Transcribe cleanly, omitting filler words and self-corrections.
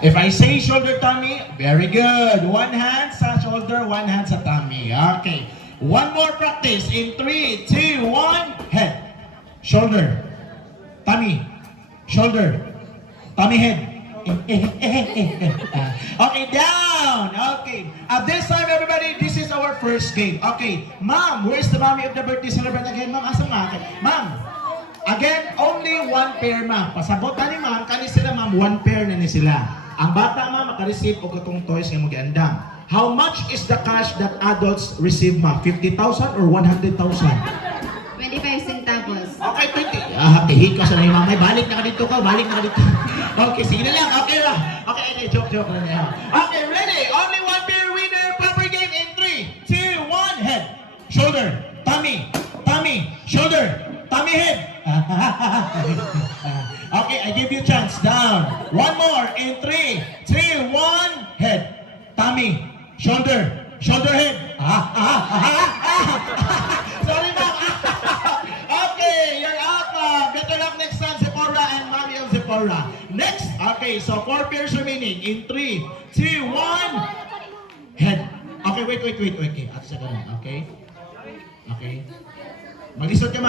If I say shoulder, tummy, very good. One hand sa shoulder, one hand sa tummy. Okay. One more practice. In 3, 2, 1, head. Shoulder. Tummy. Shoulder. Tummy, head. Okay, down. Okay. At this time, everybody, this is our first game. Okay. Ma'am, where's the mommy of the birthday celebrant again? Ma'am, asa nga? Ma'am, again, only one pair, ma'am. Pasabot na ni ma'am, kani sila, ma'am, one pair na ni sila. Ang bata, ma'am, makareceive o katong toys nga mag-andam. How much is the cash that adults receive, ma'am? 50,000 or 100,000? 25 centavos. Okay, 20. Hika sa na yung mamay. Balik na ka dito ka. Balik na ka dito. Okay, sige na lang. Okay ba? Okay, joke lang na. Okay, ready? Only one pair winner. Proper game in 3, 2, 1. Head. Shoulder. Tummy. Tummy. Shoulder. Tummy, head. Okay, I give you chance. Down. One more. In 3, 2, 1. Head. Tummy. Shoulder. Shoulder, head. Sorry, ma'am. Okay, you're out, ma'am. Better luck next time, Zipporah and Mommy of Zipporah. Next. Okay, so 4 pairs remaining. In 3, 2, 1. Head. Okay, wait. Okay, at sa ganun. Okay? Okay. Mag-isot ka, ma'am.